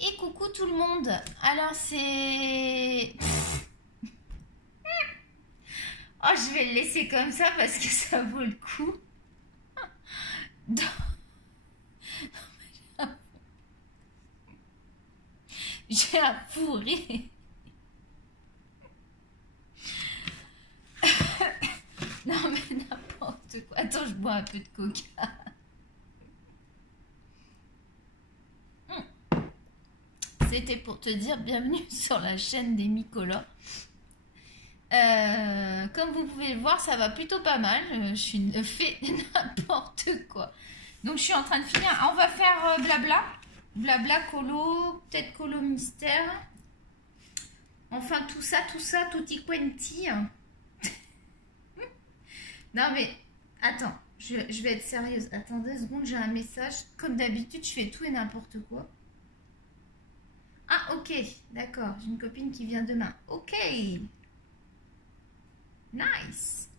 Et coucou tout le monde. Alors c'est... Oh, je vais le laisser comme ça parce que ça vaut le coup. J'ai un pourri. Non mais n'importe quoi. Attends, je bois un peu de coca. C'était pour te dire bienvenue sur la chaîne des Micolas. Comme vous pouvez le voir, ça va plutôt pas mal. Je fais n'importe quoi. Donc je suis en train de finir. On va faire blabla. Blabla, colo, peut-être colo mystère. Enfin tout ça, tutti quanti. Non mais, attends, je vais être sérieuse. Attends 2 secondes, j'ai un message. Comme d'habitude, je fais tout et n'importe quoi. Ah ok, d'accord, j'ai une copine qui vient demain. Ok. Nice.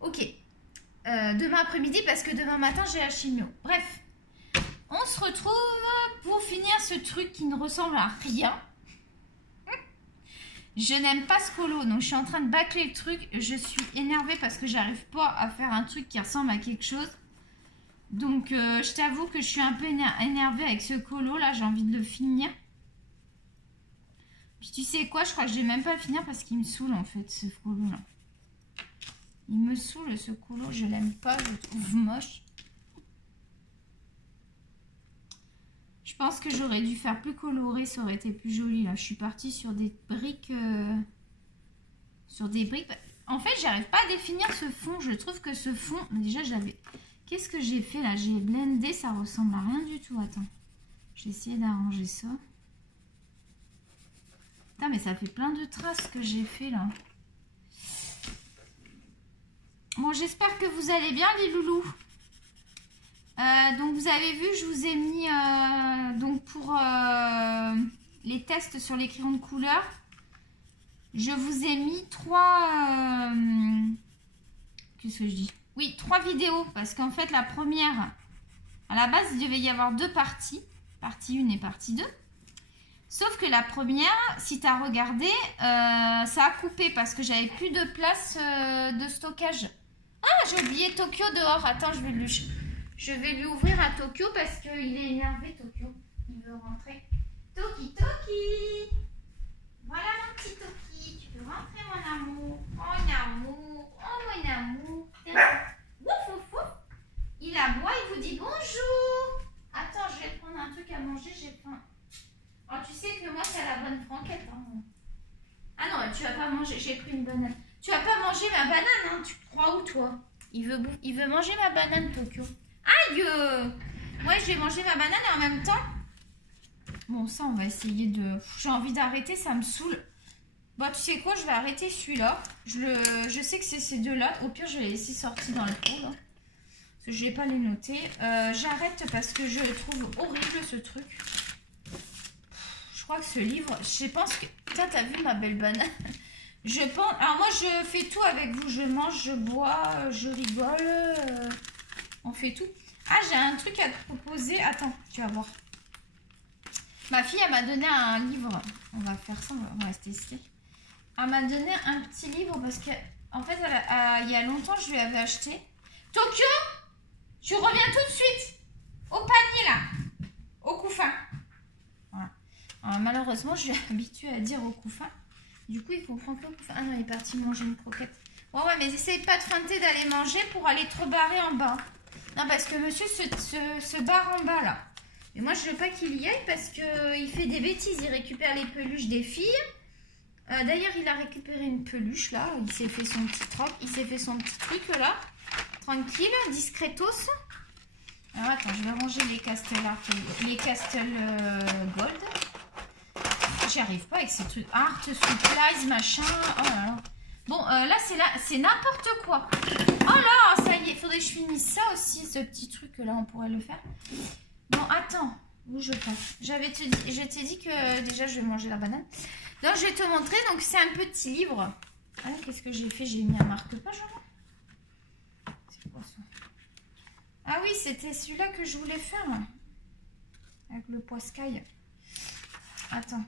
Ok. Demain après-midi parce que demain matin j'ai la chimio. Bref. On se retrouve pour finir ce truc qui ne ressemble à rien. Je n'aime pas ce colo, donc je suis en train de bâcler le truc. Je suis énervée parce que j'arrive pas à faire un truc qui ressemble à quelque chose. Donc je t'avoue que je suis un peu énervée avec ce colo là, j'ai envie de le finir. Puis tu sais quoi, je crois que je vais même pas le finir parce qu'il me saoule en fait ce colo là. Il me saoule ce colo, je l'aime pas, je le trouve moche. Je pense que j'aurais dû faire plus coloré, ça aurait été plus joli là. Je suis partie sur des briques. En fait, j'arrive pas à définir ce fond. Je trouve que ce fond, déjà j'avais... Qu'est-ce que j'ai fait là? J'ai blendé, ça ressemble à rien du tout. Attends, j'ai essayé d'arranger ça. Putain, mais ça fait plein de traces que j'ai fait là. Bon, j'espère que vous allez bien les loulous. Donc vous avez vu, je vous ai mis donc pour les tests sur les crayons de couleur, je vous ai mis 3 qu'est-ce que je dis? Oui, 3 vidéos parce qu'en fait la première, à la base il devait y avoir 2 parties, partie 1 et partie 2. Sauf que la première, si tu as regardé, ça a coupé parce que j'avais plus de place de stockage. Ah, j'ai oublié Tokyo dehors. Attends, je vais lui ouvrir à Tokyo parce qu'il est énervé, Tokyo. Il veut rentrer. Toki. Voilà mon petit Toki. Tu peux rentrer, mon amour. Oh, mon amour. Wouf, wouf, wouf. Il aboie, il vous dit bonjour. Attends, je vais prendre un truc à manger, j'ai faim. Oh, tu sais que moi, c'est la bonne franquette. Hein. Ah non, tu vas pas manger. J'ai pris une banane. Tu vas pas manger ma banane, hein. Tu crois où, toi? Il veut manger ma banane, Tokyo. Aïe! Ouais, je vais manger ma banane et en même temps... Bon, ça, on va essayer de... J'ai envie d'arrêter, ça me saoule. Bon, tu sais quoi? Je vais arrêter celui-là. Je sais que c'est ces deux-là. Au pire, je vais les laisser sortis dans le pot, là. Parce que je vais pas les noter. J'arrête parce que je trouve horrible, ce truc. Je crois que ce livre... Je pense que... Putain, t'as vu ma belle banane? Je pense... Alors, moi, je fais tout avec vous. Je mange, je bois, je rigole... On fait tout. Ah, j'ai un truc à te proposer. Attends, tu vas voir. Ma fille, elle m'a donné un livre. On va faire ça, on va se tester. Elle m'a donné un petit livre parce que, en fait, il y a longtemps, je lui avais acheté. Tokyo, tu reviens tout de suite. Au panier, là. Au couffin. Voilà. Alors, malheureusement, je suis habituée à dire au couffin. Du coup, il comprend que au couffin. Ah non, il est parti manger une croquette. Ouais, mais essaye pas de feinter d'aller manger pour aller te rebarrer en bas. Non, parce que monsieur se barre en bas, là. Et moi, je veux pas qu'il y aille parce qu'il fait des bêtises. Il récupère les peluches des filles. D'ailleurs, il a récupéré une peluche, là. Il s'est fait son petit truc. Il s'est fait son petit truc, là. Tranquille, discretos. Alors, attends, je vais ranger les Castle Gold. J'y arrive pas avec ces trucs. Art, supplies, machin. Oh là là. Bon, là, c'est n'importe quoi. Oh là, ça y est, il faudrait que je finisse ça aussi, ce petit truc-là, on pourrait le faire. Bon, attends, où je passe? Je t'ai dit que déjà, je vais manger la banane. Donc, je vais te montrer. Donc, c'est un petit livre. Ah, qu'est-ce que j'ai fait? J'ai mis un marque-page, là. C'est quoi ça? Ah oui, c'était celui-là que je voulais faire. Avec le poiscaille. attends.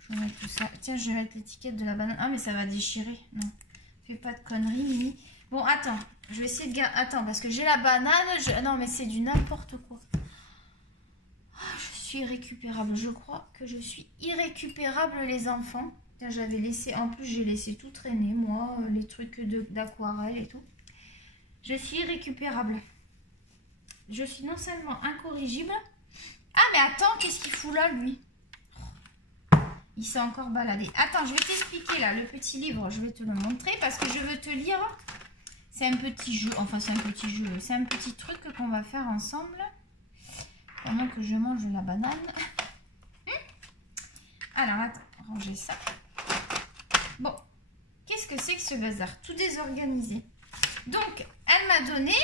Je vais mettre tout ça. Tiens, je vais mettre l'étiquette de la banane. Ah, mais ça va déchirer. Non, fais pas de conneries, Mimi. Bon, attends. Je vais essayer de garder... Attends, parce que j'ai la banane. Non, mais c'est du n'importe quoi. Oh, je suis irrécupérable. Je crois que je suis irrécupérable, les enfants. Tiens, j'avais laissé... En plus, j'ai laissé tout traîner, moi. Les trucs d'aquarelle et tout. Je suis irrécupérable. Je suis non seulement incorrigible... Ah, mais attends, qu'est-ce qu'il fout là, lui? Il s'est encore baladé. Attends, je vais t'expliquer là, le petit livre, je vais te le montrer parce que je veux te lire. C'est un petit jeu, enfin c'est un petit jeu, c'est un petit truc qu'on va faire ensemble. Pendant que je mange la banane. Alors, attends, ranger ça. Bon, qu'est-ce que c'est que ce bazar? Tout désorganisé. Donc, elle m'a donné...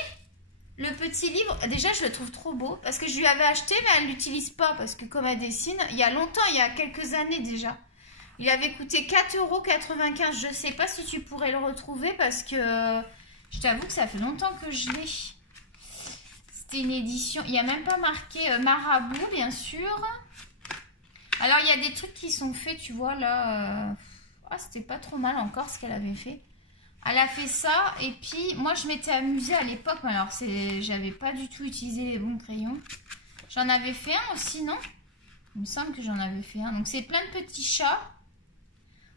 Le petit livre, déjà je le trouve trop beau parce que je lui avais acheté mais elle ne l'utilise pas parce que comme elle dessine, il y a longtemps, il y a quelques années déjà. Il avait coûté 4,95 €. Je ne sais pas si tu pourrais le retrouver parce que je t'avoue que ça fait longtemps que je l'ai. C'était une édition, il n'y a même pas marqué Marabout bien sûr. Alors il y a des trucs qui sont faits, tu vois là. Ah, c'était pas trop mal encore ce qu'elle avait fait. Elle a fait ça et puis moi je m'étais amusée à l'époque, mais alors j'avais pas du tout utilisé les bons crayons. J'en avais fait un aussi, non? Il me semble que j'en avais fait un. Donc c'est plein de petits chats.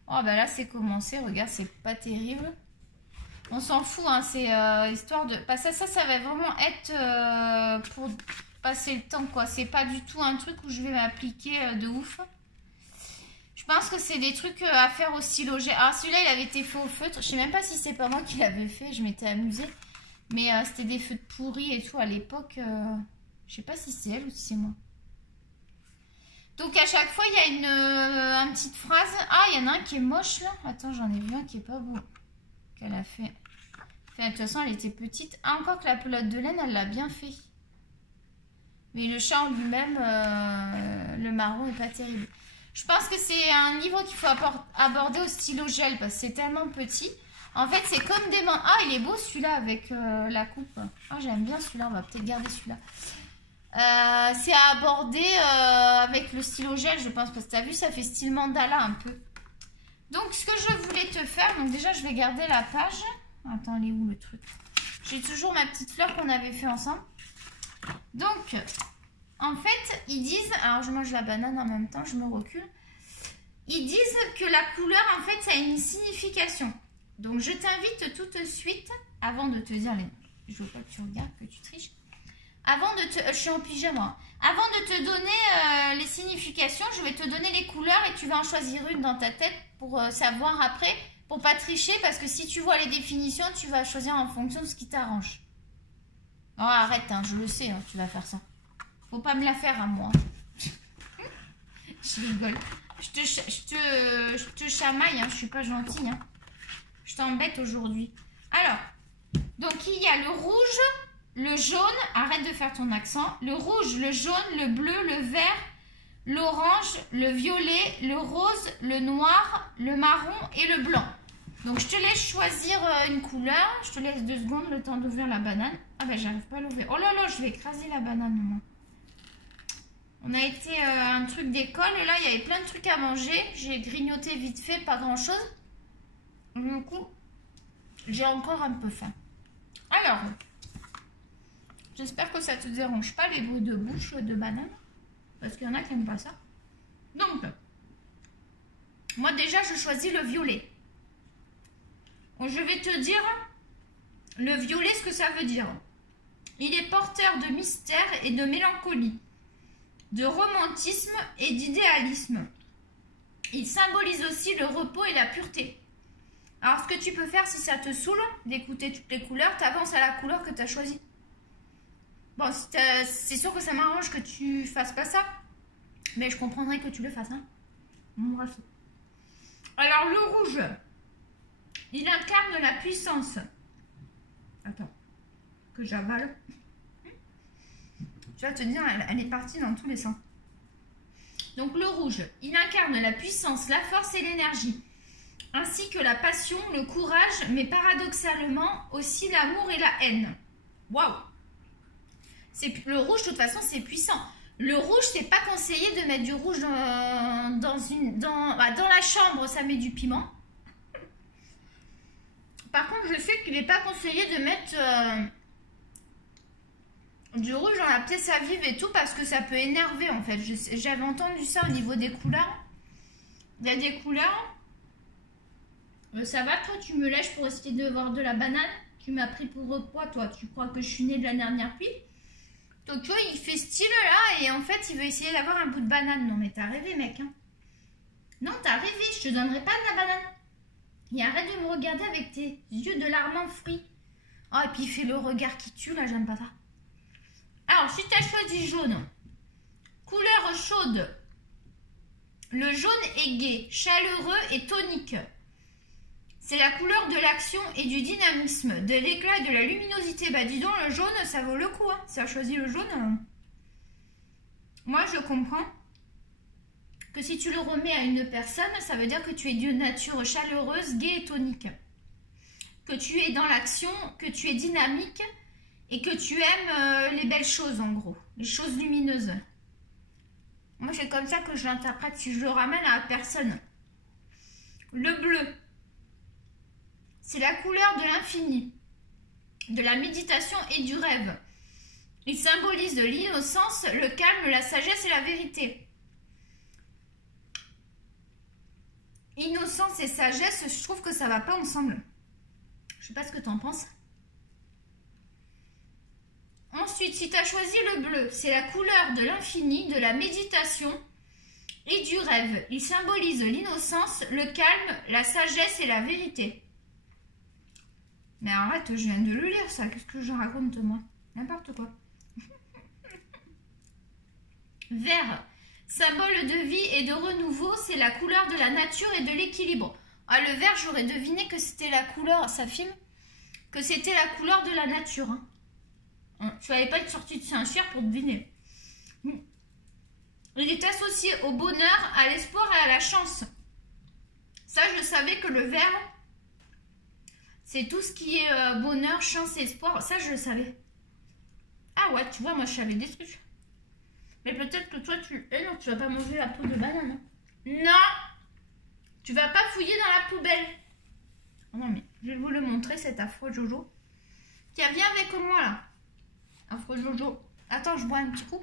Oh bah là c'est commencé, regarde, c'est pas terrible. On s'en fout, hein, c'est histoire de... Bah, ça va vraiment être pour passer le temps quoi. C'est pas du tout un truc où je vais m'appliquer de ouf. Je pense que c'est des trucs à faire au stylo gel. Alors celui-là, il avait été fait au feutre. Je sais même pas si c'est pas moi qui l'avais fait. Je m'étais amusée. Mais c'était des feutres pourris et tout à l'époque. Je sais pas si c'est elle ou si c'est moi. Donc à chaque fois, il y a une petite phrase. Ah, il y en a un qui est moche là. Attends, j'en ai vu un qui est pas beau. Qu'elle a fait. Enfin, de toute façon, elle était petite. Ah, encore que la pelote de laine, elle l'a bien fait. Mais le chat en lui-même, le marron est pas terrible. Je pense que c'est un livre qu'il faut aborder au stylo gel parce que c'est tellement petit. En fait, c'est comme des mains. Ah, il est beau celui-là avec la coupe. Ah, j'aime bien celui-là. On va peut-être garder celui-là. C'est à aborder avec le stylo gel, je pense. Parce que tu as vu, ça fait style mandala un peu. Donc, ce que je voulais te faire. Donc, déjà, je vais garder la page. Attends, elle est où le truc? J'ai toujours ma petite fleur qu'on avait fait ensemble. Donc... En fait, ils disent, alors je mange la banane en même temps, je me recule. Ils disent que la couleur, en fait, ça a une signification. Donc, je t'invite tout de suite, avant de te dire les... Je veux pas que tu regardes, que tu triches. Avant de te... je suis en pyjama. Avant de te donner les significations, je vais te donner les couleurs et tu vas en choisir une dans ta tête pour savoir après, pour pas tricher. Parce que si tu vois les définitions, tu vas choisir en fonction de ce qui t'arrange. Oh, arrête, hein, je le sais, hein, tu vas faire ça. Faut pas me la faire à moi. Je rigole. Je te chamaille, hein, je suis pas gentille. Hein. Je t'embête aujourd'hui. Alors, donc il y a le rouge, le jaune, arrête de faire ton accent. Le rouge, le jaune, le bleu, le vert, l'orange, le violet, le rose, le noir, le marron et le blanc. Donc je te laisse choisir une couleur. Je te laisse 2 secondes le temps d'ouvrir la banane. Ah ben j'arrive pas à l'ouvrir. Oh là là, je vais écraser la banane moi. On a été un truc d'école, là il y avait plein de trucs à manger. J'ai grignoté vite fait, pas grand chose. Du coup, j'ai encore un peu faim. Alors, j'espère que ça te dérange pas les bruits de bouche de banane. Parce qu'il y en a qui n'aiment pas ça. Donc, moi déjà je choisis le violet. Donc, je vais te dire le violet ce que ça veut dire. Il est porteur de mystère et de mélancolie, de romantisme et d'idéalisme. Il symbolise aussi le repos et la pureté. Alors, ce que tu peux faire si ça te saoule d'écouter toutes les couleurs, tu avances à la couleur que tu as choisie. Bon, c'est sûr que ça m'arrange que tu fasses pas ça, mais je comprendrais que tu le fasses. Hein. Bref. Alors, le rouge, il incarne la puissance. Attends, que j'avale. Tu vas te dire, elle est partie dans tous les sens. Donc le rouge, il incarne la puissance, la force et l'énergie, ainsi que la passion, le courage, mais paradoxalement aussi l'amour et la haine. Waouh! Le rouge, de toute façon, c'est puissant. Le rouge, c'est pas conseillé de mettre du rouge dans la chambre, ça met du piment. Par contre, je sais qu'il n'est pas conseillé de mettre du rouge dans la pièce à vivre et tout parce que ça peut énerver en fait. J'avais entendu ça au niveau des couleurs. Il y a des couleurs. Ça va, toi, tu me lèches pour essayer de voir de la banane. Tu m'as pris pour quoi, toi? Tu crois que je suis née de la dernière pluie? Tokyo, il fait style là et en fait, il veut essayer d'avoir un bout de banane. Non, mais t'as rêvé, mec. Hein. Non, t'as rêvé. Je te donnerai pas de la banane. Et arrête de me regarder avec tes yeux de larmes fruits. Oh, et puis il fait le regard qui tue, là, j'aime pas ça. Alors, si tu as choisi jaune, couleur chaude, le jaune est gai, chaleureux et tonique. C'est la couleur de l'action et du dynamisme, de l'éclat et de la luminosité. Bah dis donc, le jaune, ça vaut le coup. Hein. Si tu as choisi le jaune, moi, je comprends que si tu le remets à une personne, ça veut dire que tu es d'une nature chaleureuse, gaie et tonique. Que tu es dans l'action, que tu es dynamique et que tu aimes les belles choses en gros, les choses lumineuses. Moi c'est comme ça que je l'interprète si je le ramène à la personne. Le bleu, c'est la couleur de l'infini, de la méditation et du rêve. Il symbolise de l'innocence, le calme, la sagesse et la vérité. Innocence et sagesse, je trouve que ça va pas ensemble. Je sais pas ce que tu en penses. Ensuite, si tu as choisi le bleu, c'est la couleur de l'infini, de la méditation et du rêve. Il symbolise l'innocence, le calme, la sagesse et la vérité. Mais arrête, je viens de le lire ça. Qu'est-ce que je raconte moi? N'importe quoi. Vert, symbole de vie et de renouveau, c'est la couleur de la nature et de l'équilibre. Ah, le vert, j'aurais deviné que c'était la couleur, ça filme, que c'était la couleur de la nature. Hein. Tu n'avais pas être sorti de Saint-Cyr pour deviner. Il est associé au bonheur, à l'espoir et à la chance. Ça, je savais que le vert, c'est tout ce qui est bonheur, chance et espoir. Ça, je le savais. Ah ouais, tu vois, moi, je savais des trucs. Mais peut-être que toi, Eh non, tu vas pas manger la peau de banane. Hein. Non! Tu vas pas fouiller dans la poubelle. Oh non, mais je vais vous le montrer, cet affreux Jojo. Tiens, viens avec moi, là. Affreux Jojo. Attends, je bois un petit coup.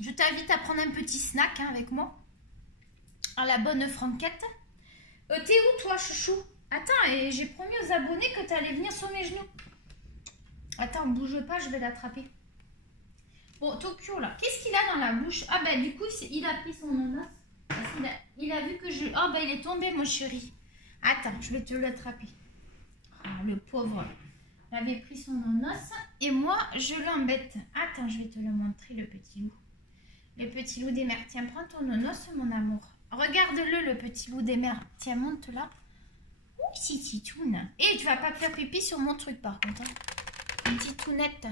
Je t'invite à prendre un petit snack hein, avec moi. À la bonne franquette. T'es où, toi, chouchou? Attends, et j'ai promis aux abonnés que tu allais venir sur mes genoux. Attends, bouge pas, je vais l'attraper. Bon, Tokyo, là, qu'est-ce qu'il a dans la bouche? Ah, bah, du coup, il a pris son ananas. Il a vu que je... Oh, bah, il est tombé, mon chéri. Attends, je vais te l'attraper. Ah, le pauvre. Il avait pris son ananas. Et moi, je l'embête. Attends, je vais te le montrer, le petit loup. Le petit loup des mers. Tiens, prends ton ananas, mon amour. Regarde-le, le petit loup des mers. Tiens, monte là. Ouh, c'est titoune. Et tu vas pas faire pipi sur mon truc, par contre. Hein. Une titounette.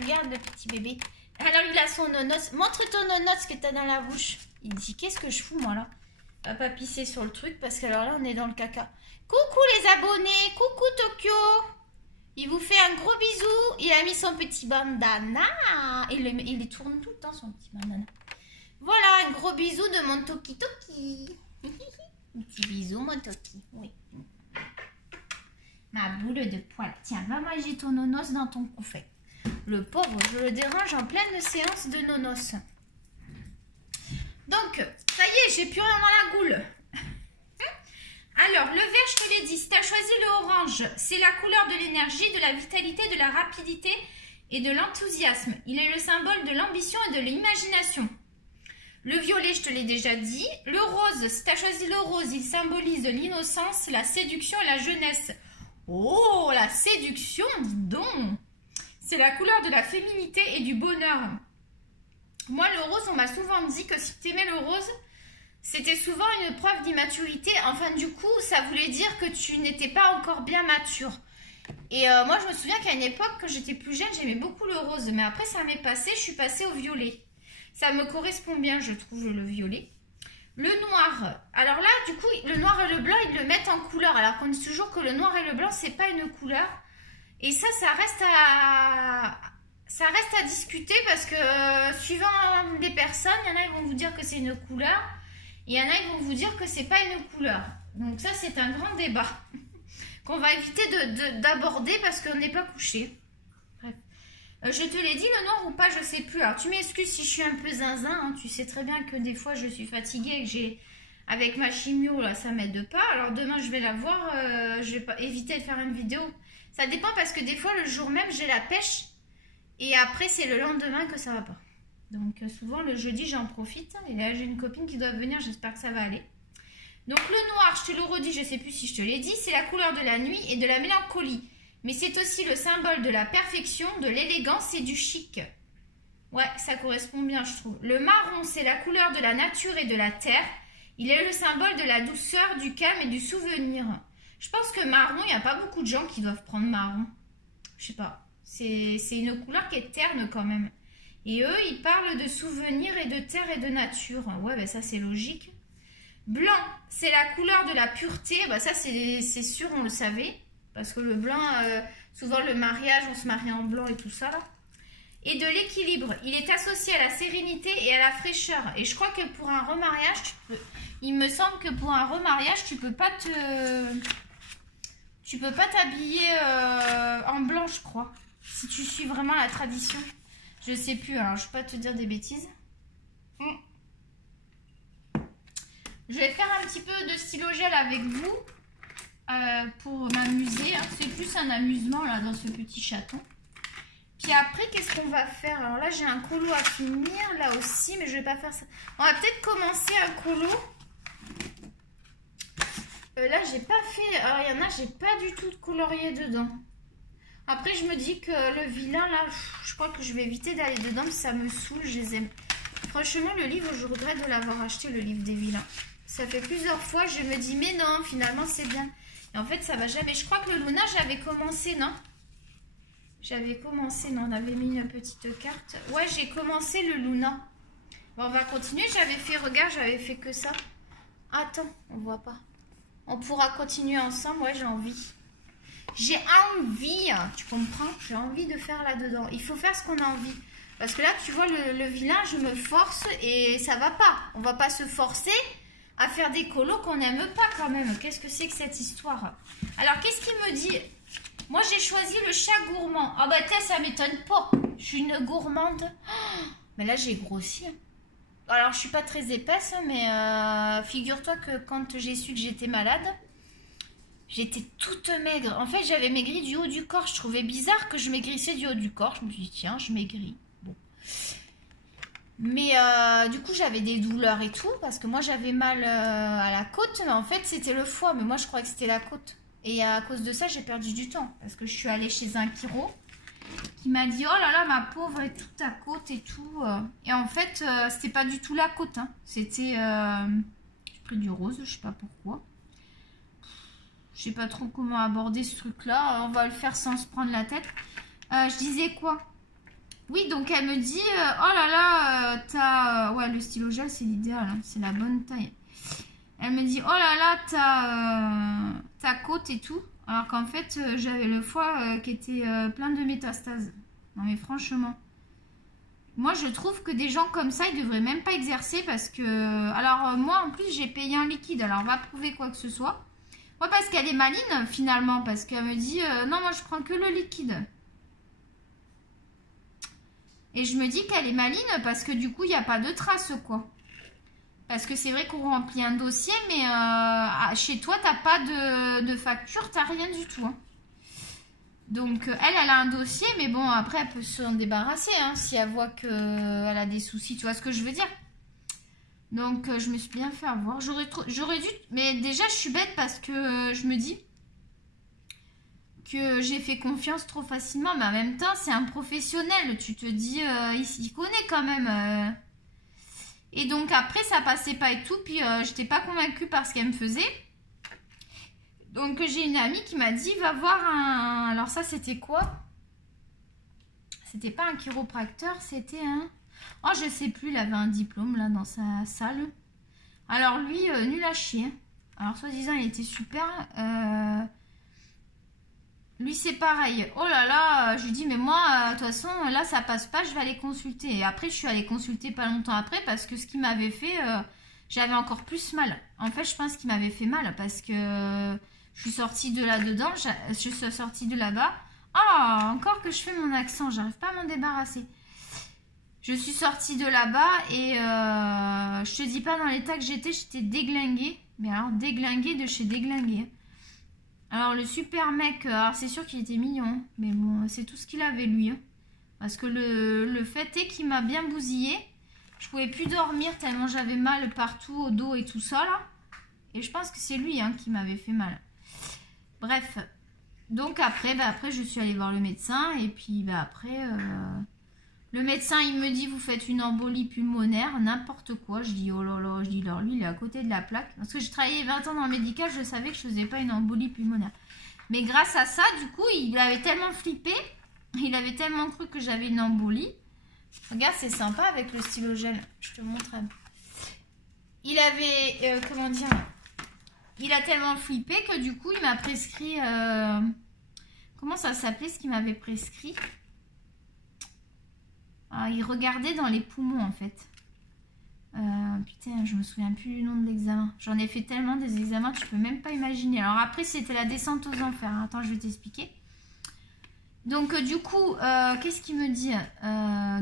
Regarde le petit bébé. Alors, il a son nonos. Montre ton nonos que tu as dans la bouche. Il dit, qu'est-ce que je fous, moi, là? Va pas pisser sur le truc, parce que alors là, on est dans le caca. Coucou, les abonnés. Coucou, Tokyo. Il vous fait un gros bisou. Il a mis son petit bandana. Il tourne tout le temps, son petit bandana. Voilà, un gros bisou de mon Toki Toki. Un petit bisou, mon Toki. Oui. Ma boule de poil. Tiens, va manger ton nonos dans ton couffet. Le pauvre, je le dérange en pleine séance de nonos. Donc, ça y est, j'ai plus rien dans la goule. Alors, le vert, je te l'ai dit, si tu as choisi le orange, c'est la couleur de l'énergie, de la vitalité, de la rapidité et de l'enthousiasme. Il est le symbole de l'ambition et de l'imagination. Le violet, je te l'ai déjà dit. Le rose, si tu as choisi le rose, il symbolise l'innocence, la séduction et la jeunesse. Oh, la séduction, dis donc! C'est la couleur de la féminité et du bonheur. Moi, le rose, on m'a souvent dit que si tu aimais le rose, c'était souvent une preuve d'immaturité. Enfin, du coup, ça voulait dire que tu n'étais pas encore bien mature. Et moi, je me souviens qu'à une époque, quand j'étais plus jeune, j'aimais beaucoup le rose. Mais après, ça m'est passé, je suis passée au violet. Ça me correspond bien, je trouve, le violet. Le noir. Alors là, du coup, le noir et le blanc, ils le mettent en couleur. Alors qu'on dit toujours que le noir et le blanc, c'est pas une couleur. Et ça reste à discuter parce que suivant les personnes, il y en a qui vont vous dire que c'est une couleur et il y en a qui vont vous dire que c'est pas une couleur. Donc ça, c'est un grand débat qu'on va éviter d'aborder parce qu'on n'est pas couché. Bref. Je te l'ai dit, le noir ou pas, je sais plus. Alors tu m'excuses si je suis un peu zinzin, hein. Tu sais très bien que des fois je suis fatiguée et que j'ai... Avec ma chimio, là, ça m'aide pas. Alors demain, je vais la voir. Je vais pas éviter de faire une vidéo. Ça dépend parce que des fois, le jour même, j'ai la pêche. Et après, c'est le lendemain que ça va pas. Donc souvent, le jeudi, j'en profite. Et là, j'ai une copine qui doit venir. J'espère que ça va aller. Donc le noir, je te le redis, je sais plus si je te l'ai dit, c'est la couleur de la nuit et de la mélancolie. Mais c'est aussi le symbole de la perfection, de l'élégance et du chic. Ouais, ça correspond bien, je trouve. Le marron, c'est la couleur de la nature et de la terre. Il est le symbole de la douceur, du calme et du souvenir. Je pense que marron, il n'y a pas beaucoup de gens qui doivent prendre marron. Je sais pas. C'est une couleur qui est terne quand même. Et eux, ils parlent de souvenirs et de terre et de nature. Ouais, ben ça c'est logique. Blanc, c'est la couleur de la pureté. Ben ça c'est sûr, on le savait. Parce que le blanc, souvent le mariage, on se marie en blanc et tout ça là. Et de l'équilibre. Il est associé à la sérénité et à la fraîcheur. Et je crois que pour un remariage, il me semble que pour un remariage, tu peux pas t'habiller en blanc, je crois. Si tu suis vraiment la tradition. Je sais plus, alors je ne vais pas te dire des bêtises. Je vais faire un petit peu de stylo gel avec vous pour m'amuser. Hein. C'est plus un amusement là dans ce petit chaton. Puis après, qu'est-ce qu'on va faire? Alors là, j'ai un colo à finir, là aussi, mais je vais pas faire ça. On va peut-être commencer un colo. Là, j'ai pas fait... Alors, il y en a, j'ai pas du tout de colorier dedans. Après, je me dis que le vilain, là, je crois que je vais éviter d'aller dedans, parce que ça me saoule, je les aime. Franchement, le livre, je regrette de l'avoir acheté, le livre des vilains. Ça fait plusieurs fois, je me dis, mais non, finalement, c'est bien. Et en fait, ça va jamais. Je crois que le Luna, j'avais commencé, non? J'avais commencé, non, on avait mis une petite carte. Ouais, j'ai commencé le Luna. Bon, on va continuer. J'avais fait, regarde, j'avais fait que ça. Attends, on voit pas. On pourra continuer ensemble. Ouais, j'ai envie. J'ai envie, tu comprends? J'ai envie de faire là-dedans. Il faut faire ce qu'on a envie. Parce que là, tu vois, le vilain, je me force et ça va pas. On va pas se forcer à faire des colos qu'on n'aime pas quand même. Qu'est-ce que c'est que cette histoire? Alors, qu'est-ce qu'il me dit? Moi, j'ai choisi le chat gourmand. Ah bah, ça m'étonne pas. Je suis une gourmande. Oh, mais là, j'ai grossi. Alors, je suis pas très épaisse, mais figure-toi que quand j'ai su que j'étais malade, j'étais toute maigre. En fait, j'avais maigri du haut du corps. Je trouvais bizarre que je maigrissais du haut du corps. Je me suis dit, tiens, je maigris. Bon. Mais du coup, j'avais des douleurs et tout, parce que moi, j'avais mal à la côte. Mais en fait, c'était le foie. Mais moi, je croyais que c'était la côte. Et à cause de ça, j'ai perdu du temps. Parce que je suis allée chez un chiro qui m'a dit, oh là là, ma pauvre, et toute ta côte et tout. Et en fait, c'était pas du tout la côte. Hein. C'était... j'ai pris du rose, je sais pas pourquoi. Je sais pas trop comment aborder ce truc-là. On va le faire sans se prendre la tête. Je disais quoi? Oui, donc elle me dit, oh là là, t'as... ouais, le stylo gel, c'est l'idéal. Hein. C'est la bonne taille. Elle me dit, oh là là, ta côte et tout. Alors qu'en fait, j'avais le foie qui était plein de métastases. Non mais franchement. Moi, je trouve que des gens comme ça, ils devraient même pas exercer parce que... Alors, moi, en plus, j'ai payé un liquide. Alors, on va prouver quoi que ce soit. Ouais, parce qu'elle est maline, finalement. Parce qu'elle me dit, non, moi, je prends que le liquide. Et je me dis qu'elle est maline parce que du coup, il n'y a pas de traces, quoi. Parce que c'est vrai qu'on remplit un dossier, mais chez toi, t'as pas de facture, t'as rien du tout. Hein. Donc, elle a un dossier, mais bon, après, elle peut s'en débarrasser hein, si elle voit qu'elle a des soucis. Tu vois ce que je veux dire? Donc, je me suis bien fait avoir. J'aurais dû... Mais déjà, je suis bête parce que je me dis que j'ai fait confiance trop facilement. Mais en même temps, c'est un professionnel. Tu te dis, il connaît quand même... Et donc après ça passait pas et tout, puis j'étais pas convaincue par ce qu'elle me faisait. Donc j'ai une amie qui m'a dit va voir un... Alors ça c'était quoi? C'était pas un chiropracteur, c'était un... Oh je sais plus, il avait un diplôme là dans sa salle. Alors lui, nul à chier. Alors soi-disant il était super. Lui, c'est pareil. Oh là là, je lui dis, mais moi, de toute façon, là, ça passe pas, je vais aller consulter. Et après, je suis allée consulter pas longtemps après parce que ce qu'il m'avait fait, j'avais encore plus mal. En fait, je pense qu'il m'avait fait mal parce que je suis sortie de là-dedans, je suis sortie de là-bas. Ah, encore que je fais mon accent, j'arrive pas à m'en débarrasser. Je suis sortie de là-bas et je te dis pas dans l'état que j'étais déglinguée. Mais alors, déglinguée de chez déglinguée. Alors, le super mec, alors c'est sûr qu'il était mignon, hein, mais bon, c'est tout ce qu'il avait lui. Hein. Parce que le fait est qu'il m'a bien bousillé. Je pouvais plus dormir tellement j'avais mal partout, au dos et tout ça, là. Et je pense que c'est lui hein, qui m'avait fait mal. Bref. Donc après, après, je suis allée voir le médecin. Et puis après, le médecin, il me dit, vous faites une embolie pulmonaire, n'importe quoi. Je dis, oh là là, je dis, alors lui, il est à côté de la plaque. Parce que j'ai travaillé 20 ans dans le médical, je savais que je faisais pas une embolie pulmonaire. Mais grâce à ça, du coup, il avait tellement flippé, il avait tellement cru que j'avais une embolie. Regarde, c'est sympa avec le stylo gel. Je te montre un peu. Il avait, comment dire, il a tellement flippé que du coup, il m'a prescrit, comment ça s'appelait ce qu'il m'avait prescrit? Ah, il regardait dans les poumons en fait. Putain, je me souviens plus du nom de l'examen. J'en ai fait tellement des examens que je peux même pas imaginer. Alors après, c'était la descente aux enfers. Attends, je vais t'expliquer. Donc du coup, qu'est-ce qu'il me dit?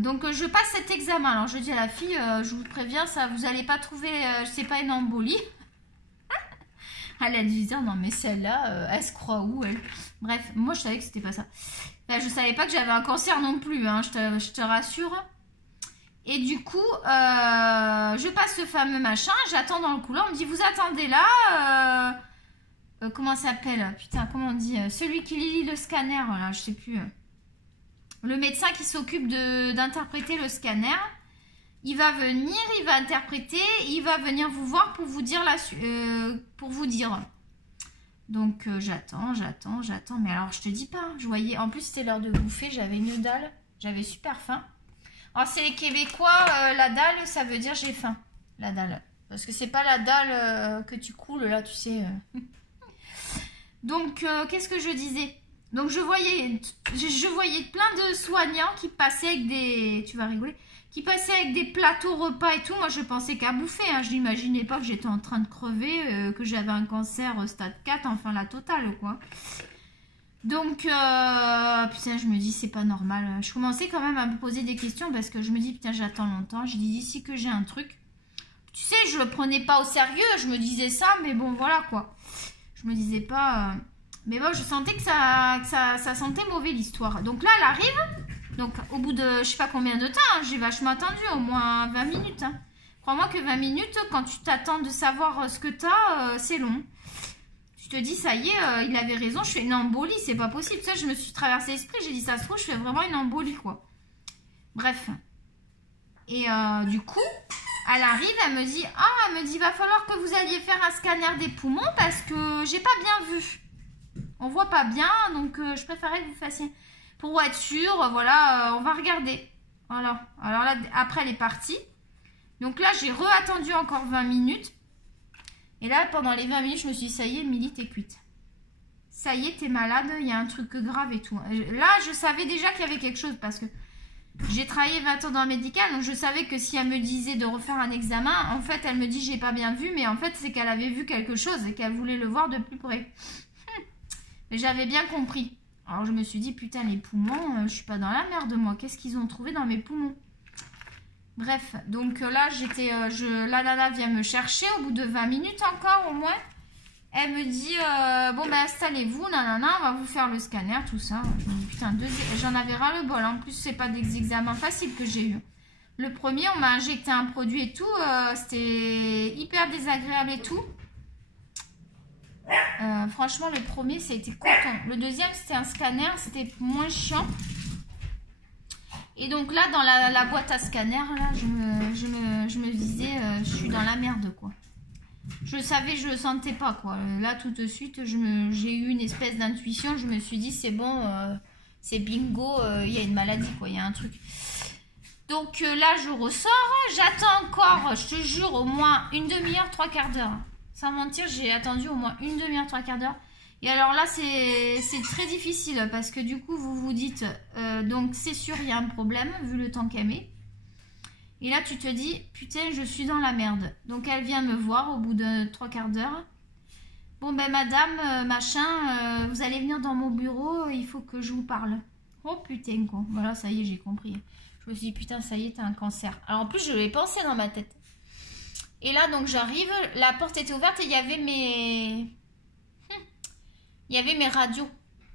Donc je passe cet examen. Alors je dis à la fille, je vous préviens, ça, vous allez pas trouver, c'est pas une embolie. Elle a dû dire, non mais celle-là, elle se croit où elle? Bref, moi je savais que c'était pas ça. Là, je savais pas que j'avais un cancer non plus, hein, je te rassure. Et du coup, je passe ce fameux machin, j'attends dans le couloir, on me dit, vous attendez là, comment ça s'appelle? Putain, comment on dit? Celui qui lit le scanner, là, je sais plus. Le médecin qui s'occupe d'interpréter le scanner, il va venir, il va interpréter, il va venir vous voir pour vous dire pour vous dire. Donc j'attends. Mais alors je te dis pas, je voyais, en plus c'était l'heure de bouffer, j'avais une dalle, j'avais super faim. Alors c'est les Québécois, la dalle ça veut dire j'ai faim, la dalle. Parce que c'est pas la dalle que tu coules là, tu sais. Donc qu'est-ce que je disais? Donc je voyais plein de soignants qui passaient avec des, tu vas rigoler, qui passaient avec des plateaux repas et tout. Moi je pensais qu'à bouffer, hein. Je n'imaginais pas que j'étais en train de crever, que j'avais un cancer stade 4, enfin la totale quoi. Donc putain, je me dis c'est pas normal. Je commençais quand même à me poser des questions parce que je me dis putain j'attends longtemps. Je dis d'ici que j'ai un truc. Tu sais, je le prenais pas au sérieux, je me disais ça, mais bon voilà quoi. Je me disais pas... Mais bon, je sentais que ça sentait mauvais l'histoire. Donc là, elle arrive. Donc au bout de je sais pas combien de temps, hein, j'ai vachement attendu, au moins 20 minutes. Hein. Crois-moi que 20 minutes, quand tu t'attends de savoir ce que t'as, c'est long. Tu te dis, ça y est, il avait raison, je fais une embolie, c'est pas possible. Tu sais, je me suis traversé l'esprit, j'ai dit, ça se trouve, je fais vraiment une embolie, quoi. Bref. Et du coup, elle arrive, elle me dit, il va falloir que vous alliez faire un scanner des poumons parce que j'ai pas bien vu. On voit pas bien, donc je préférais que vous fassiez... Pour être sûr, voilà, on va regarder. Voilà. Alors là, après, elle est partie. Donc là, j'ai re-attendu encore 20 minutes. Et là, pendant les 20 minutes, je me suis dit, ça y est, Milly, t'es cuite. Ça y est, t'es malade, il y a un truc grave et tout. Là, je savais déjà qu'il y avait quelque chose parce que j'ai travaillé 20 ans dans le médical. Donc je savais que si elle me disait de refaire un examen, en fait, elle me dit, j'ai pas bien vu. Mais en fait, c'est qu'elle avait vu quelque chose et qu'elle voulait le voir de plus près. Mais j'avais bien compris. Alors je me suis dit, putain, les poumons, je suis pas dans la merde, moi. Qu'est-ce qu'ils ont trouvé dans mes poumons? Bref, donc là, la nana vient me chercher au bout de 20 minutes encore, au moins. Elle me dit, bon, ben installez-vous, nanana, on va vous faire le scanner, tout ça. Je me dis, putain, j'en avais ras le bol. En plus, c'est pas des examens faciles que j'ai eu. Le premier, on m'a injecté un produit et tout. C'était hyper désagréable et tout. Franchement, le premier, ça a été coton. Le deuxième, c'était un scanner, c'était moins chiant. Et donc là, dans la boîte à scanner, là, je me disais, je suis dans la merde, quoi. Je savais, je le sentais pas, quoi. Là, tout de suite, j'ai eu une espèce d'intuition. Je me suis dit, c'est bon, c'est bingo, il y a une maladie, quoi, il y a un truc. Donc là, je ressors, j'attends encore, je te jure, au moins une demi-heure, 3/4 d'heure. Sans mentir, j'ai attendu au moins une demi-heure, 3/4 d'heure. Et alors là, c'est très difficile parce que du coup, vous vous dites, donc c'est sûr, il y a un problème vu le temps qu'elle met. Et là, tu te dis, putain, je suis dans la merde. Donc elle vient me voir au bout de 3/4 d'heure. Bon ben madame, machin, vous allez venir dans mon bureau, il faut que je vous parle. Oh putain, quoi. Voilà, ça y est, j'ai compris. Je me suis dit, putain, ça y est, t'as un cancer. Alors en plus, je l'ai pensé dans ma tête. Et là, donc j'arrive, la porte était ouverte et il y avait mes... Il y avait mes radios.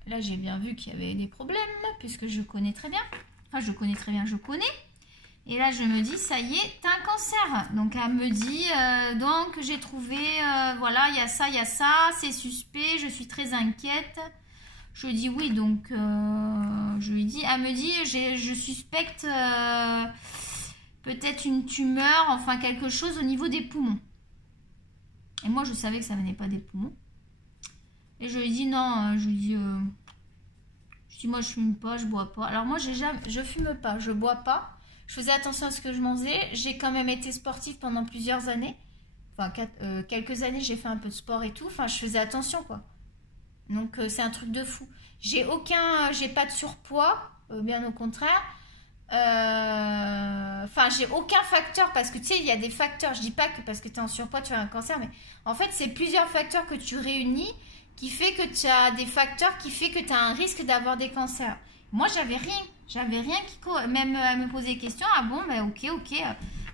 Là, j'ai bien vu qu'il y avait des problèmes, puisque je connais très bien. Enfin, je connais très bien, je connais. Et là, je me dis, ça y est, t'as un cancer. Donc, elle me dit, donc, j'ai trouvé, voilà, il y a ça, c'est suspect, je suis très inquiète. Je lui dis oui, donc, je lui dis, elle me dit, je suspecte peut-être une tumeur, enfin, quelque chose au niveau des poumons. Et moi, je savais que ça venait pas des poumons. Et je lui dis non, je lui dis, moi, je fume pas, je bois pas. Alors, moi, je fume pas, je bois pas. Je faisais attention à ce que je mangeais. J'ai quand même été sportive pendant plusieurs années. Enfin, quelques années, j'ai fait un peu de sport et tout. Enfin, je faisais attention, quoi. Donc, c'est un truc de fou. J'ai pas de surpoids, bien au contraire. Enfin, j'ai aucun facteur parce que, tu sais, il y a des facteurs. Je dis pas que parce que tu es en surpoids, tu as un cancer. Mais en fait, c'est plusieurs facteurs que tu réunis qui fait que tu as des facteurs qui fait que tu as un risque d'avoir des cancers. Moi, j'avais rien. J'avais rien qui... Même elle me posait des questions. Ah bon, ben ok.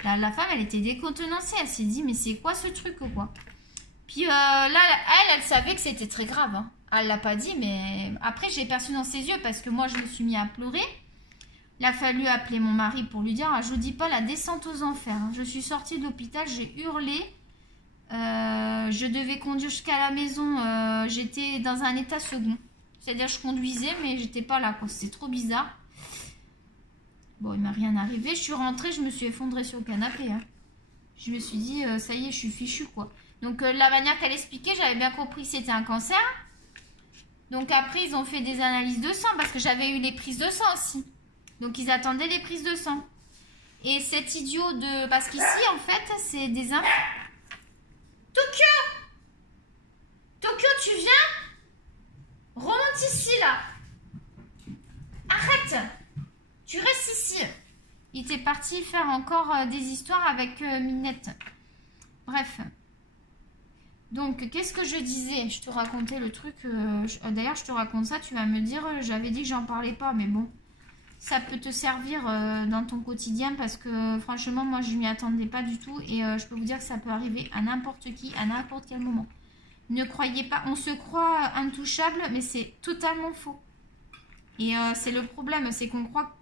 La femme, elle était décontenancée. Elle s'est dit, mais c'est quoi ce truc, quoi? Puis là, elle savait que c'était très grave. Hein. Elle l'a pas dit, mais... Après, j'ai perçu dans ses yeux parce que moi, je me suis mis à pleurer. Il a fallu appeler mon mari pour lui dire, ah, je vous dis pas la descente aux enfers. Hein. Je suis sortie de l'hôpital, j'ai hurlé. Je devais conduire jusqu'à la maison. J'étais dans un état second. C'est-à-dire, je conduisais, mais j'étais pas là, quoi. C'était trop bizarre. Bon, il m'a rien arrivé. Je suis rentrée, je me suis effondrée sur le canapé. Hein. Je me suis dit, ça y est, je suis fichue, quoi. Donc, la manière qu'elle expliquait, j'avais bien compris que c'était un cancer. Donc, après, ils ont fait des analyses de sang, parce que j'avais eu les prises de sang aussi. Donc, ils attendaient les prises de sang. Et cet idiot de... Parce qu'ici, en fait, c'est des... Tokyo, tu viens? Remonte ici, là. Arrête. Tu restes ici. Il était parti faire encore des histoires avec Minette. Bref. Donc, qu'est-ce que je disais? Je te racontais le truc. D'ailleurs, je te raconte ça. Tu vas me dire, j'avais dit que j'en parlais pas. Mais bon, ça peut te servir dans ton quotidien. Parce que franchement, moi, je m'y attendais pas du tout. Et je peux vous dire que ça peut arriver à n'importe qui, à n'importe quel moment. Ne croyez pas. On se croit intouchable, mais c'est totalement faux. Et c'est le problème. C'est qu'on croit...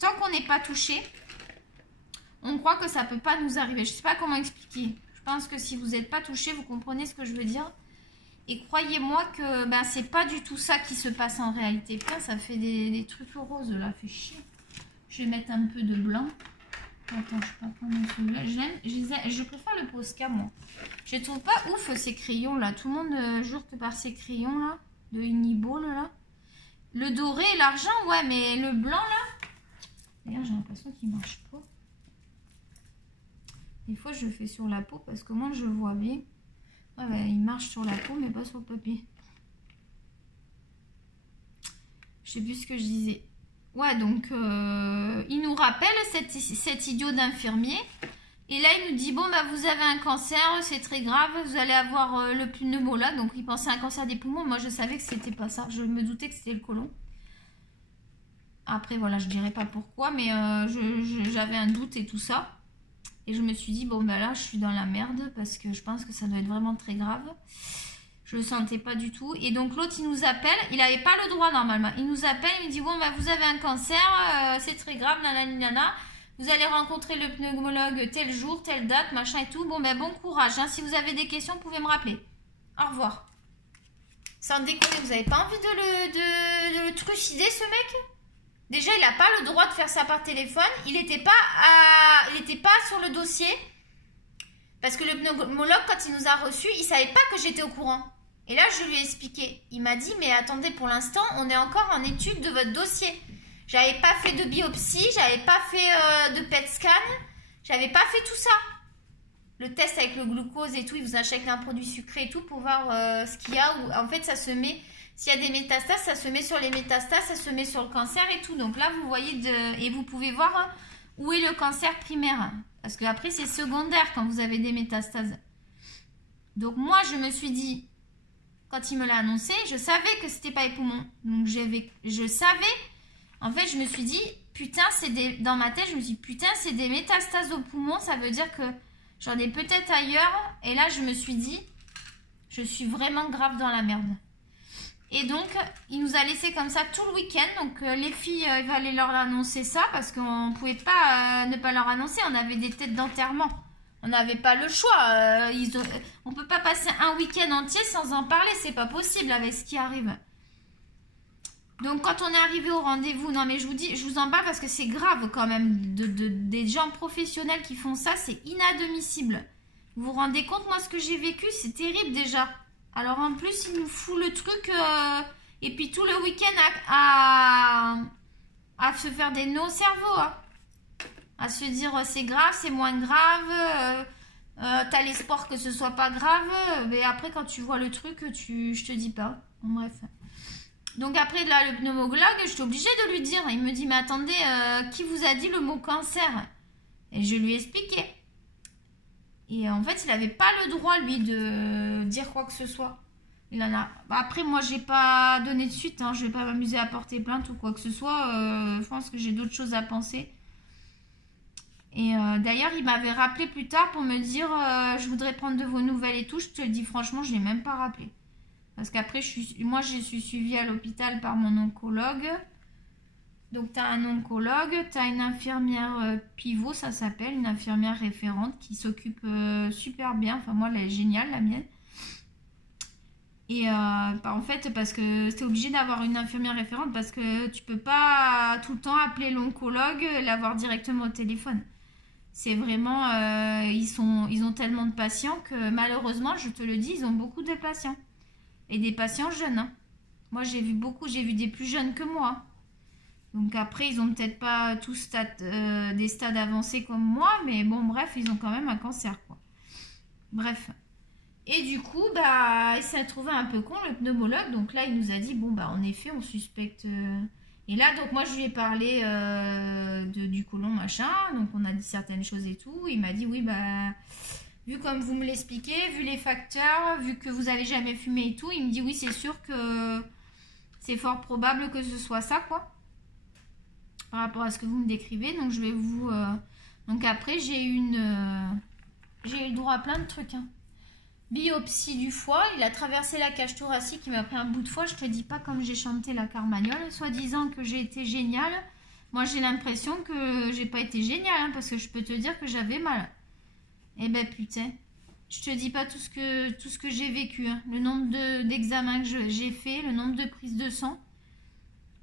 Tant qu'on n'est pas touché, on croit que ça ne peut pas nous arriver. Je ne sais pas comment expliquer. Je pense que si vous n'êtes pas touché, vous comprenez ce que je veux dire. Et croyez-moi que ben, c'est pas du tout ça qui se passe en réalité. Putain, ça fait des trucs roses là, fait chier. Je vais mettre un peu de blanc. Attends, je sais pas comment celui-là. Je préfère le Posca, moi. Je trouve pas ouf ces crayons là. Tout le monde jure que par ces crayons là, de Uniball là. Le doré et l'argent, ouais, mais le blanc là. D'ailleurs, j'ai l'impression qu'il ne marche pas. Des fois, je le fais sur la peau parce que moi, je vois bien. Ouais, bah, il marche sur la peau, mais pas sur le papier. Je sais plus ce que je disais. Ouais, donc, il nous rappelle cet idiot d'infirmier. Et là, il nous dit, bon, bah, vous avez un cancer, c'est très grave, vous allez avoir le pneumologue. Donc, il pensait à un cancer des poumons. Moi, je savais que c'était pas ça. Je me doutais que c'était le côlon. Après, voilà, je dirais pas pourquoi, mais j'avais un doute et tout ça. Et je me suis dit, bon, ben là, je suis dans la merde parce que je pense que ça doit être vraiment très grave. Je le sentais pas du tout. Et donc, l'autre, il nous appelle. Il n'avait pas le droit, normalement. Il nous appelle, il me dit, bon, ben, vous avez un cancer, c'est très grave, nanana. Vous allez rencontrer le pneumologue tel jour, telle date, machin et tout. Bon, ben, bon courage. Hein. Si vous avez des questions, vous pouvez me rappeler. Au revoir. Sans déconner, vous n'avez pas envie de le trucider, ce mec ? Déjà, il n'a pas le droit de faire ça par téléphone. Il n'était pas sur le dossier. Parce que le pneumologue, quand il nous a reçus, il ne savait pas que j'étais au courant. Et là, je lui ai expliqué. Il m'a dit, mais attendez, pour l'instant, on est encore en étude de votre dossier. J'avais pas fait de biopsie, j'avais pas fait de PET scan. J'avais pas fait tout ça. le test avec le glucose et tout, ils vous achètent un produit sucré et tout pour voir ce qu'il y a. Ou, en fait, ça se met, s'il y a des métastases, ça se met sur les métastases, ça se met sur le cancer et tout. Donc là, vous voyez, et vous pouvez voir où est le cancer primaire. Parce qu'après, c'est secondaire quand vous avez des métastases. Donc moi, je me suis dit, quand il me l'a annoncé, je savais que c'était pas les poumons. Donc je savais, en fait, je me suis dit, putain, dans ma tête, je me suis dit, putain, c'est des métastases au poumon, ça veut dire que j'en ai peut-être ailleurs. Et là, je me suis dit, je suis vraiment grave dans la merde. Et donc, il nous a laissé comme ça tout le week-end. Donc, les filles, il va aller leur annoncer ça parce qu'on ne pouvait pas ne pas leur annoncer. On avait des têtes d'enterrement. On n'avait pas le choix. On ne peut pas passer un week-end entier sans en parler. C'est pas possible avec ce qui arrive. Donc, quand on est arrivé au rendez-vous, non mais je vous dis, je vous en parle parce que c'est grave quand même. Des gens professionnels qui font ça, c'est inadmissible. Vous vous rendez compte, moi, ce que j'ai vécu, c'est terrible déjà. Alors, en plus, il nous fout le truc et puis tout le week-end à se faire des nœuds au cerveau. Hein. À se dire, c'est grave, c'est moins grave. T'as l'espoir que ce soit pas grave. Mais après, quand tu vois le truc, je te dis pas. Bon, bref. Donc après, là, le pneumologue, j'étais obligée de lui dire. Il me dit, mais attendez, qui vous a dit le mot cancer? Et je lui ai expliqué. Et en fait, il n'avait pas le droit, lui, de dire quoi que ce soit. Il en a... Après, moi, j'ai pas donné de suite. Hein. Je vais pas m'amuser à porter plainte ou quoi que ce soit. Je pense que j'ai d'autres choses à penser. Et d'ailleurs, il m'avait rappelé plus tard pour me dire je voudrais prendre de vos nouvelles et tout. Je te le dis franchement, je ne l'ai même pas rappelé. Parce qu'après, moi, je suis suivie à l'hôpital par mon oncologue. Donc, tu as un oncologue, tu as une infirmière pivot, ça s'appelle, une infirmière référente qui s'occupe super bien. Enfin, moi, elle est géniale, la mienne. Et en fait, parce que c'est obligé d'avoir une infirmière référente parce que tu peux pas tout le temps appeler l'oncologue et l'avoir directement au téléphone. C'est vraiment, ils ont tellement de patients que malheureusement, je te le dis, ils ont beaucoup de patients. Et des patients jeunes. Hein. Moi, j'ai vu des plus jeunes que moi. Donc après, ils ont peut-être pas tous des stades avancés comme moi, mais bon, bref, ils ont quand même un cancer, quoi. Bref. Et du coup, il s'est trouvé un peu con, le pneumologue. Donc là, il nous a dit, bon, en effet, on suspecte... Et là, donc moi, je lui ai parlé du côlon, machin. Donc on a dit certaines choses et tout. Il m'a dit, oui, vu comme vous me l'expliquez, vu les facteurs, vu que vous n'avez jamais fumé et tout, il me dit, oui, c'est sûr que c'est fort probable que ce soit ça, quoi. Par rapport à ce que vous me décrivez. Donc je vais vous... Donc après, j'ai eu le droit à plein de trucs, hein. Biopsie du foie, il a traversé la cage thoracique, il m'a pris un bout de foie, je te dis pas comme j'ai chanté la Carmagnole, soi-disant que j'ai été géniale. Moi j'ai l'impression que j'ai pas été géniale, hein, parce que je peux te dire que j'avais mal. Eh ben putain, je te dis pas tout ce que j'ai vécu, hein. Le nombre d'examens que j'ai fait, le nombre de prises de sang.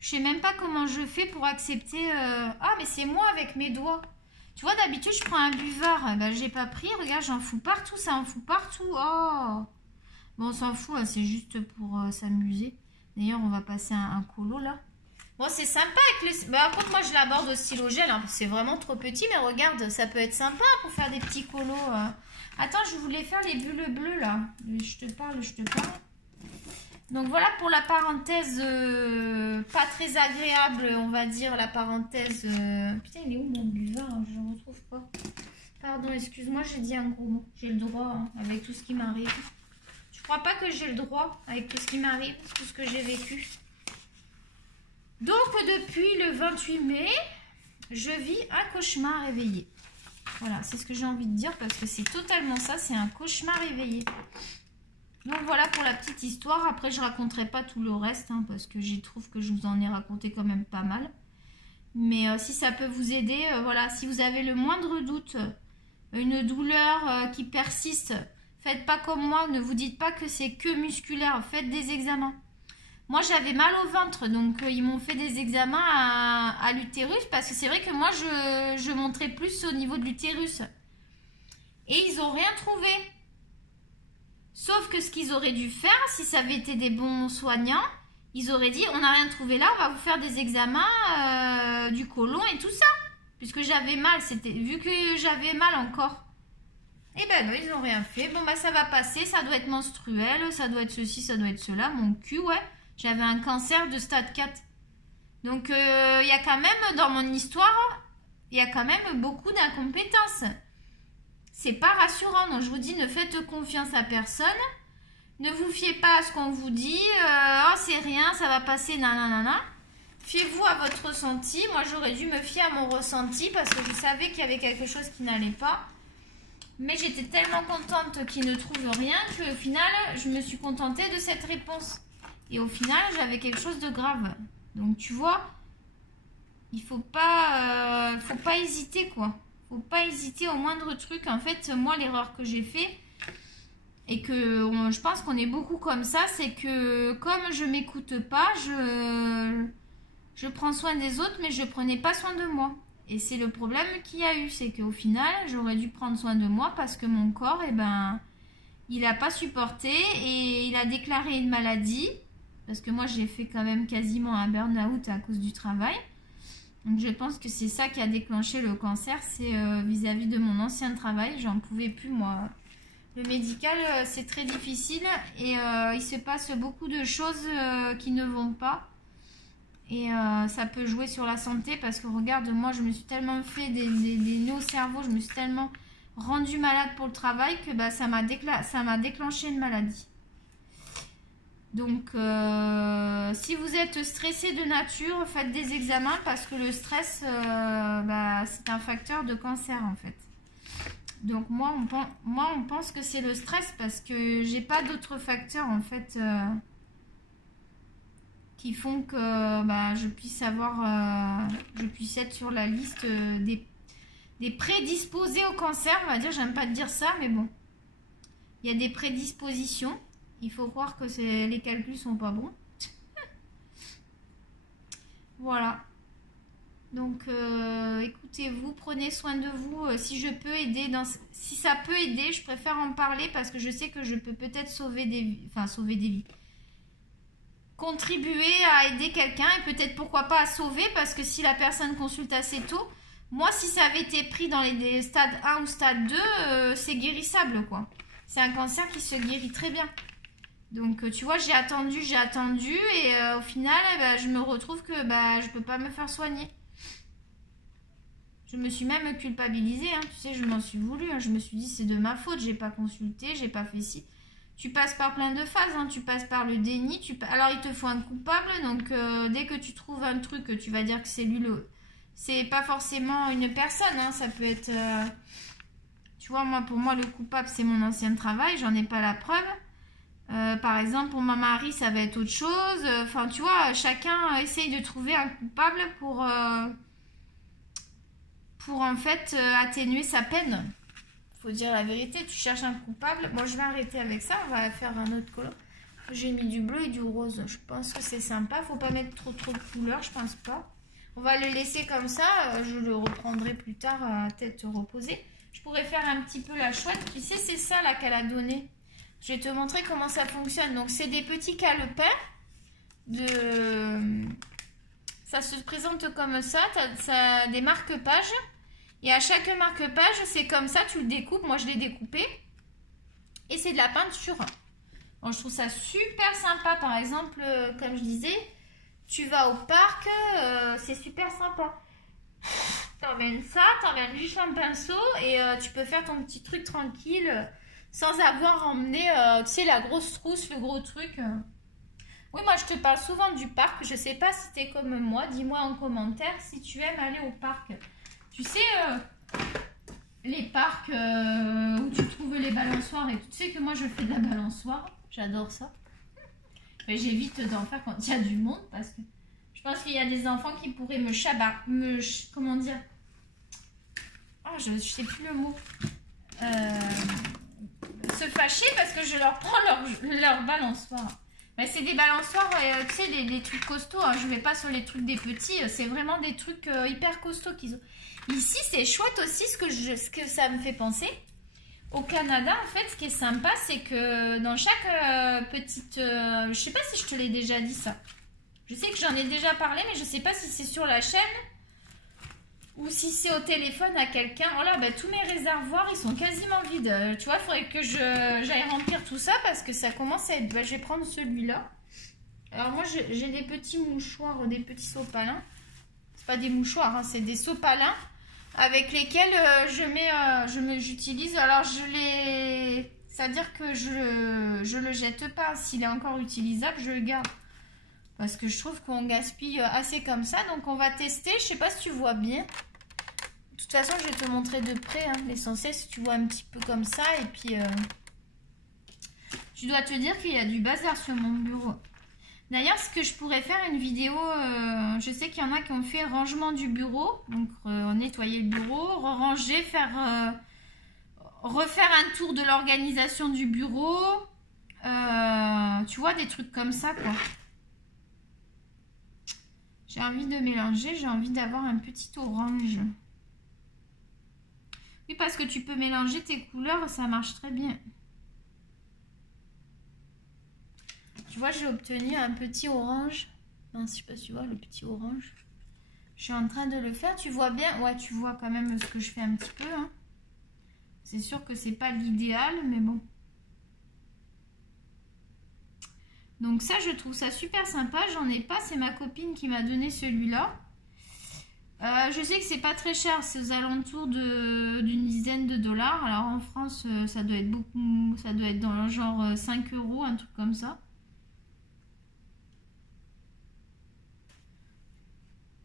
Je sais même pas comment je fais pour accepter... Ah mais c'est moi avec mes doigts. Tu vois, d'habitude, je prends un buvard. J'ai pas pris. Regarde, j'en fous partout. Ça en fout partout. Oh. Bon, on s'en fout. Hein, c'est juste pour s'amuser. D'ailleurs, on va passer un colo, là. Bon, c'est sympa avec le... Par contre, moi, je l'aborde au stylo gel. Hein. C'est vraiment trop petit. Mais regarde, ça peut être sympa pour faire des petits colos. Attends, je voulais faire les bulles bleues, là. Je te parle. Donc, voilà pour la parenthèse pas très agréable, on va dire, la parenthèse... Putain, il est où mon buvard? Je ne le retrouve pas. Pardon, excuse-moi, j'ai dit un gros mot. J'ai le droit, hein, avec tout ce qui m'arrive. Je crois pas que j'ai le droit, avec tout ce qui m'arrive, tout ce que j'ai vécu. Donc, depuis le 28 mai, je vis un cauchemar éveillé. Voilà, c'est ce que j'ai envie de dire, parce que c'est totalement ça, c'est un cauchemar éveillé. Donc voilà pour la petite histoire. Après, je raconterai pas tout le reste, hein, parce que j'y trouve que je vous en ai raconté quand même pas mal. Mais si ça peut vous aider, voilà, si vous avez le moindre doute, une douleur qui persiste, faites pas comme moi, ne vous dites pas que c'est que musculaire, faites des examens. Moi, j'avais mal au ventre, donc ils m'ont fait des examens à l'utérus, parce que c'est vrai que moi, je montrais plus au niveau de l'utérus. Et ils n'ont rien trouvé. Sauf que ce qu'ils auraient dû faire, si ça avait été des bons soignants, ils auraient dit, on n'a rien trouvé là, on va vous faire des examens du côlon et tout ça. Puisque j'avais mal, vu que j'avais mal encore. Eh ben non, ils n'ont rien fait. Bon, bah ça va passer, ça doit être menstruel, ça doit être ceci, ça doit être cela. Mon cul, ouais. J'avais un cancer de stade 4. Donc, il y a quand même, dans mon histoire, il y a quand même beaucoup d'incompétences. C'est pas rassurant. Donc, je vous dis, ne faites confiance à personne. Ne vous fiez pas à ce qu'on vous dit. Oh, c'est rien, ça va passer, nanana. Fiez-vous à votre ressenti. Moi, j'aurais dû me fier à mon ressenti parce que je savais qu'il y avait quelque chose qui n'allait pas. Mais j'étais tellement contente qu'il ne trouve rien qu'au final, je me suis contentée de cette réponse. Et au final, j'avais quelque chose de grave. Donc, tu vois, il faut pas hésiter, quoi. Faut pas hésiter au moindre truc. En fait, moi, l'erreur que j'ai fait, et que je pense qu'on est beaucoup comme ça, c'est que comme je m'écoute pas, je prends soin des autres, mais je prenais pas soin de moi. Et c'est le problème qu'il y a eu, c'est qu'au final, j'aurais dû prendre soin de moi parce que mon corps, eh ben, il n'a pas supporté et il a déclaré une maladie. Parce que moi, j'ai fait quand même quasiment un burn-out à cause du travail. Donc, je pense que c'est ça qui a déclenché le cancer, c'est vis-à-vis de mon ancien travail. J'en pouvais plus, moi. Le médical, c'est très difficile et il se passe beaucoup de choses qui ne vont pas. Et ça peut jouer sur la santé parce que regarde, moi je me suis tellement fait des nœuds au cerveau, je me suis tellement rendue malade pour le travail que bah, ça m'a déclenché une maladie. Donc si vous êtes stressé de nature, faites des examens parce que le stress, bah, c'est un facteur de cancer en fait. Donc moi on pense que c'est le stress parce que j'ai pas d'autres facteurs en fait qui font que bah, je puisse être sur la liste des prédisposés au cancer, on va dire. J'aime pas dire ça, mais bon, il y a des prédispositions. Il faut croire que les calculs sont pas bons. Voilà. Donc écoutez-vous, prenez soin de vous. Si je peux aider si ça peut aider, je préfère en parler parce que je sais que je peux peut-être sauver des vies. Contribuer à aider quelqu'un et peut-être pourquoi pas à sauver, parce que si la personne consulte assez tôt, moi si ça avait été pris dans les stades 1 ou stade 2, c'est guérissable quoi. C'est un cancer qui se guérit très bien. Donc tu vois, j'ai attendu et au final bah, je me retrouve que bah, je peux pas me faire soigner. Je me suis même culpabilisée, hein. Tu sais, je m'en suis voulu, hein. Je me suis dit c'est de ma faute, j'ai pas consulté, j'ai pas fait ci. Tu passes par plein de phases, hein. Tu passes par le déni. Alors, il te faut un coupable. Donc, dès que tu trouves un truc, tu vas dire que c'est lui c'est pas forcément une personne. Hein. Ça peut être... Tu vois, pour moi, le coupable, c'est mon ancien travail. J'en ai pas la preuve. Par exemple, pour ma mari, ça va être autre chose. Enfin, tu vois, chacun essaye de trouver un coupable pour en fait, atténuer sa peine. Faut dire la vérité, tu cherches un coupable. Moi, je vais arrêter avec ça. On va faire un autre color. J'ai mis du bleu et du rose. Je pense que c'est sympa. Faut pas mettre trop de couleurs, je pense pas. On va le laisser comme ça. Je le reprendrai plus tard à tête reposée. Je pourrais faire un petit peu la chouette. Tu sais, c'est ça là qu'elle a donné. Je vais te montrer comment ça fonctionne. Donc, c'est des petits calepins. Ça se présente comme ça. Ça a des marque-pages. Et à chaque marque-page, c'est comme ça, tu le découpes. Moi, je l'ai découpé. Et c'est de la peinture. Bon, je trouve ça super sympa. Par exemple, comme je disais, tu vas au parc, c'est super sympa. T'emmènes ça, t'emmènes juste un pinceau et tu peux faire ton petit truc tranquille sans avoir emmené, tu sais, la grosse trousse, le gros truc. Oui, moi, je te parle souvent du parc. Je sais pas si t'es comme moi. Dis-moi en commentaire si tu aimes aller au parc. Tu sais, les parcs où tu trouves les balançoires et tout. Tu sais que moi, je fais de la balançoire. J'adore ça. Mais j'évite d'en faire quand il y a du monde parce que je pense qu'il y a des enfants qui pourraient comment dire? Oh, je sais plus le mot. Se fâcher parce que je leur prends leur balançoire. Mais c'est des balançoires, tu sais, des trucs costauds. Hein. Je ne vais pas sur les trucs des petits. C'est vraiment des trucs hyper costauds qu'ils ont. Ici, c'est chouette aussi ce que ça me fait penser. Au Canada, en fait, ce qui est sympa, c'est que dans chaque petite... je sais pas si je te l'ai déjà dit ça. Je sais que j'en ai déjà parlé, mais je sais pas si c'est sur la chaîne Ou si c'est au téléphone à quelqu'un. Oh là, bah, tous mes réservoirs, ils sont quasiment vides. Tu vois, il faudrait que j'aille remplir tout ça parce que ça commence à être... Bah, je vais prendre celui-là. Alors moi, j'ai des petits mouchoirs, des petits sopalins. C'est pas des mouchoirs, hein, c'est des sopalins avec lesquels j'utilise. Alors, c'est-à-dire que je le jette pas. S'il est encore utilisable, je le garde. Parce que je trouve qu'on gaspille assez comme ça. Donc, on va tester. Je sais pas si tu vois bien. De toute façon, je vais te montrer de près. Hein. L'essentiel, si tu vois un petit peu comme ça. Et puis, tu dois te dire qu'il y a du bazar sur mon bureau. D'ailleurs, ce que je pourrais faire une vidéo, je sais qu'il y en a qui ont fait rangement du bureau. Donc, nettoyer le bureau, ranger, refaire un tour de l'organisation du bureau. Tu vois, des trucs comme ça, quoi. J'ai envie de mélanger, j'ai envie d'avoir un petit orange. Oui, parce que tu peux mélanger tes couleurs, ça marche très bien. Tu vois, j'ai obtenu un petit orange. Non, je sais pas si tu vois le petit orange. Je suis en train de le faire. Tu vois bien? Ouais, tu vois quand même ce que je fais un petit peu. Hein. C'est sûr que c'est pas l'idéal, mais bon. Donc ça, je trouve ça super sympa. J'en ai pas, c'est ma copine qui m'a donné celui-là. Je sais que c'est pas très cher, c'est aux alentours d'une dizaine de dollars. Alors en France, ça doit être beaucoup, ça doit être dans le genre 5 €, un truc comme ça.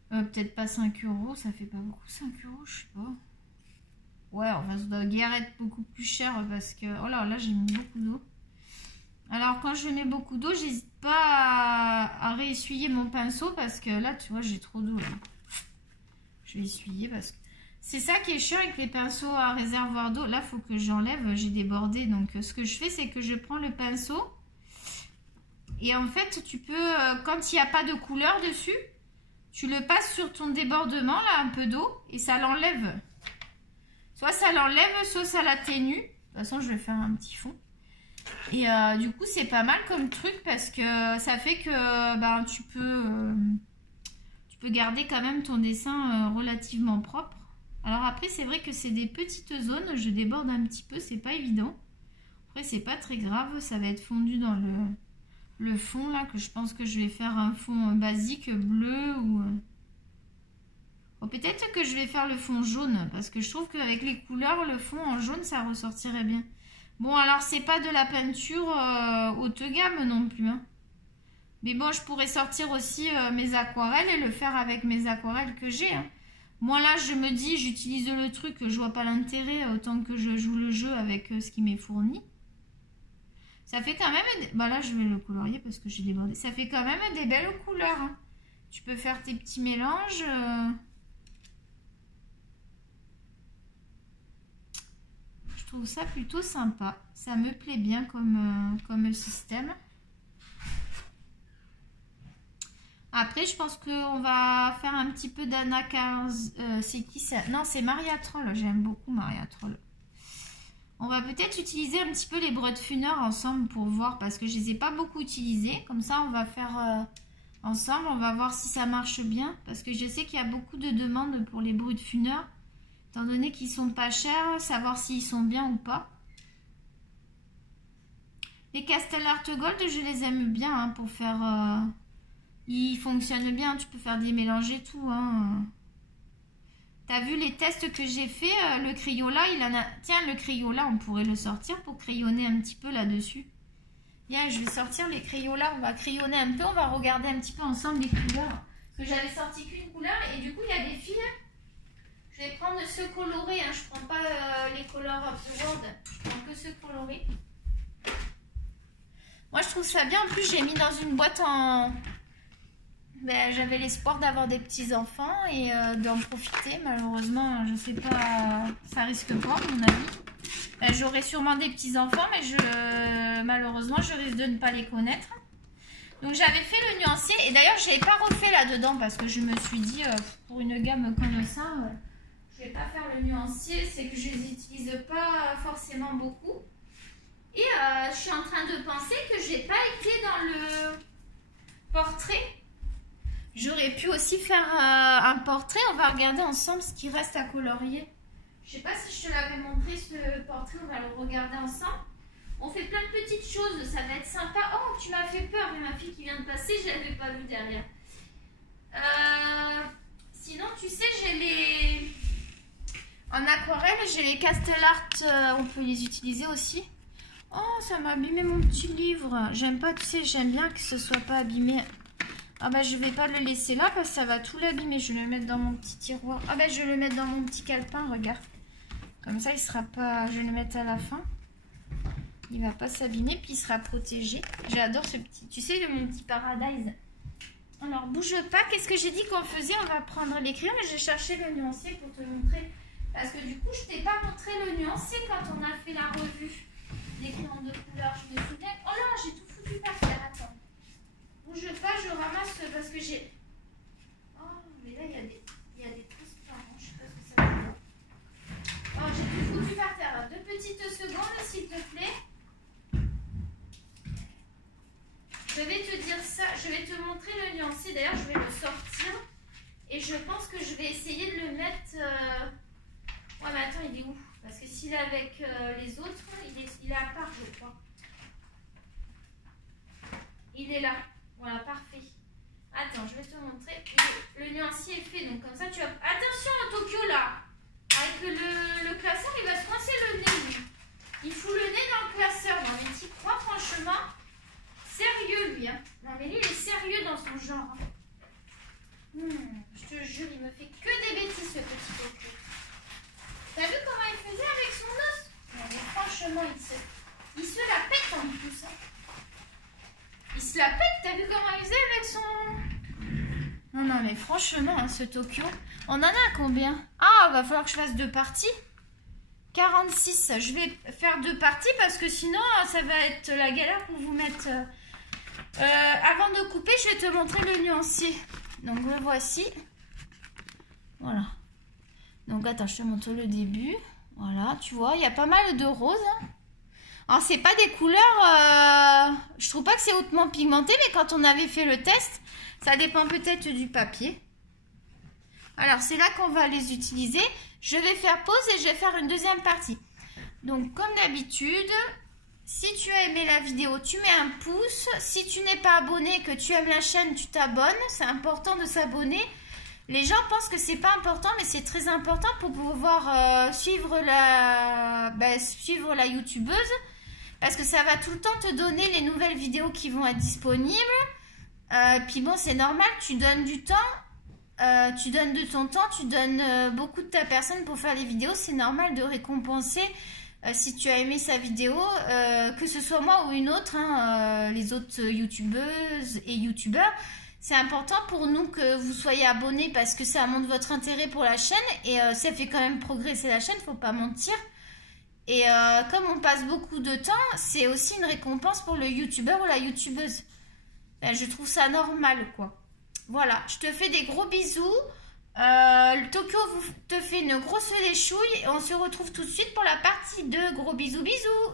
Peut-être pas 5 €, ça fait pas beaucoup 5 €, je sais pas. Ouais, enfin ça doit guère être beaucoup plus cher parce que... Oh là, là j'ai mis beaucoup d'eau. Alors quand je mets beaucoup d'eau, j'hésite pas à réessuyer mon pinceau parce que là, tu vois, j'ai trop d'eau. Je vais essuyer parce que... C'est ça qui est chiant avec les pinceaux à réservoir d'eau. Là, il faut que j'enlève, j'ai débordé. Donc ce que je fais, c'est que je prends le pinceau. Et en fait, tu peux, quand il n'y a pas de couleur dessus, tu le passes sur ton débordement, là, un peu d'eau, et ça l'enlève. Soit ça l'enlève, soit ça l'atténue. De toute façon, je vais faire un petit fond. Et du coup, c'est pas mal comme truc parce que ça fait que ben, tu peux garder quand même ton dessin relativement propre. Alors après, c'est vrai que c'est des petites zones. Je déborde un petit peu, c'est pas évident. Après, c'est pas très grave. Ça va être fondu dans le fond là, que je pense que je vais faire un fond basique bleu ou... Oh, peut-être que je vais faire le fond jaune parce que je trouve qu'avec les couleurs, le fond en jaune, ça ressortirait bien. Bon, alors c'est pas de la peinture haute gamme non plus. Hein. Mais bon, je pourrais sortir aussi mes aquarelles et le faire avec mes aquarelles que j'ai. Hein. Moi là, je me dis, j'utilise le truc, je vois pas l'intérêt autant que je joue le jeu avec ce qui m'est fourni. Ça fait quand même... Bah là, je vais le colorier parce que j'ai débordé. Ça fait quand même des belles couleurs. Hein. Tu peux faire tes petits mélanges. Je trouve ça plutôt sympa. Ça me plaît bien comme système. Après, je pense qu'on va faire un petit peu d'Anna Cars. C'est qui ça? Non, c'est Maria Troll. J'aime beaucoup Maria Troll. On va peut-être utiliser un petit peu les Brutfuner ensemble pour voir parce que je ne les ai pas beaucoup utilisés. Comme ça, on va faire ensemble. On va voir si ça marche bien parce que je sais qu'il y a beaucoup de demandes pour les Brutfuner. Étant donné qu'ils sont pas chers, savoir s'ils sont bien ou pas. Les Castel Art Gold, je les aime bien hein, pour faire... ils fonctionnent bien, tu peux faire des mélanges et tout. Hein. T'as vu les tests que j'ai fait, le Crayola, il en a... Tiens, le Crayola, on pourrait le sortir pour crayonner un petit peu là-dessus. Viens, je vais sortir les Crayolas, on va crayonner un peu, on va regarder un petit peu ensemble les couleurs. Parce que j'avais sorti qu'une couleur et du coup, il y a des fils. Je vais prendre ceux colorés, hein. Je prends pas les Color of the World, je prends que ceux colorés. Moi, je trouve ça bien. En plus, j'ai mis dans une boîte en... Ben, j'avais l'espoir d'avoir des petits-enfants et d'en profiter. Malheureusement, je sais pas, ça risque pas, à mon avis. Ben, j'aurai sûrement des petits-enfants, mais malheureusement, je risque de ne pas les connaître. Donc, j'avais fait le nuancier. Et d'ailleurs, je n'avais pas refait là-dedans parce que je me suis dit, pour une gamme comme ça... je ne vais pas faire le nuancier, c'est que je ne les utilise pas forcément beaucoup. Et je suis en train de penser que je n'ai pas été dans le portrait. J'aurais pu aussi faire un portrait. On va regarder ensemble ce qui reste à colorier. Je sais pas si je te l'avais montré ce portrait. On va le regarder ensemble. On fait plein de petites choses. Ça va être sympa. Oh, tu m'as fait peur. Mais ma fille qui vient de passer, je l'avais pas vue derrière. Sinon, tu sais, j'ai les... En aquarelle, j'ai les Castle Art. On peut les utiliser aussi. Oh, ça m'a abîmé mon petit livre. J'aime pas, tu sais, j'aime bien que ce soit pas abîmé. Ah bah je vais pas le laisser là parce que ça va tout l'abîmer. Je vais le mettre dans mon petit tiroir. Ah bah je vais le mettre dans mon petit calepin, regarde. Comme ça il sera pas... Je vais le mettre à la fin. Il va pas s'abîmer puis il sera protégé. J'adore ce petit... Tu sais, mon petit Paradise. Alors bouge pas. Qu'est-ce que j'ai dit qu'on faisait? On va prendre les crayons. Mais j'ai cherché le nuancier pour te montrer. Parce que du coup je t'ai pas montré le nuancier quand on a fait la revue des crayons de couleur. Je me souviens... Oh là, j'ai tout foutu par terre. Attends. Bouge pas, je ramasse parce que j'ai... Oh, mais là, il y a des transparents. Je sais pas ce que ça veut dire. Oh, j'ai tout foutu par terre. 2 petites secondes, s'il te plaît. Je vais te dire ça. Je vais te montrer le nuancier. D'ailleurs, je vais le sortir. Et je pense que je vais essayer de le mettre... Ouais, mais attends, il est où? Parce que s'il est avec les autres, il est à part, je crois. Il est là. Voilà, parfait. Attends, je vais te montrer. Le nuancier est fait, donc comme ça tu vas... Attention, Tokyo, là. Avec le classeur, il va se coincer le nez, lui. Il fout le nez dans le classeur. Non, mais t'y crois, franchement. Sérieux, lui. Hein. Non, mais lui, il est sérieux dans son genre. Hein. Je te jure, il me fait que des bêtises, ce petit Tokyo. T'as vu comment il faisait avec son os? Non, mais franchement, il se la pète en plus. Hein. Il se la pète, t'as vu comment il faisait avec son... Non, non, mais franchement, hein, ce Tokyo... On en a combien? Ah, va falloir que je fasse 2 parties. 46. Je vais faire 2 parties parce que sinon, ça va être la galère pour vous mettre... avant de couper, je vais te montrer le nuancier. Donc, le voici. Voilà. Donc, attends, je te montre le début. Voilà, tu vois, il y a pas mal de roses. Hein. Alors, c'est pas des couleurs... je trouve pas que c'est hautement pigmenté, mais quand on avait fait le test, ça dépend peut-être du papier. Alors, c'est là qu'on va les utiliser. Je vais faire pause et je vais faire une deuxième partie. Donc, comme d'habitude, si tu as aimé la vidéo, tu mets un pouce. Si tu n'es pas abonné, que tu aimes la chaîne, tu t'abonnes. C'est important de s'abonner. Les gens pensent que c'est pas important, mais c'est très important pour pouvoir suivre la youtubeuse. Parce que ça va tout le temps te donner les nouvelles vidéos qui vont être disponibles. Puis bon, c'est normal, tu donnes du temps. Tu donnes de ton temps, tu donnes beaucoup de ta personne pour faire les vidéos. C'est normal de récompenser si tu as aimé sa vidéo, que ce soit moi ou une autre, hein, les autres youtubeuses et youtubeurs. C'est important pour nous que vous soyez abonnés parce que ça montre votre intérêt pour la chaîne et ça fait quand même progresser la chaîne, faut pas mentir. Et comme on passe beaucoup de temps, c'est aussi une récompense pour le youtubeur ou la youtubeuse. Ben, je trouve ça normal, quoi. Voilà, je te fais des gros bisous. Le Tokyo te fait une grosse léchouille et on se retrouve tout de suite pour la partie 2. Gros bisous, bisous.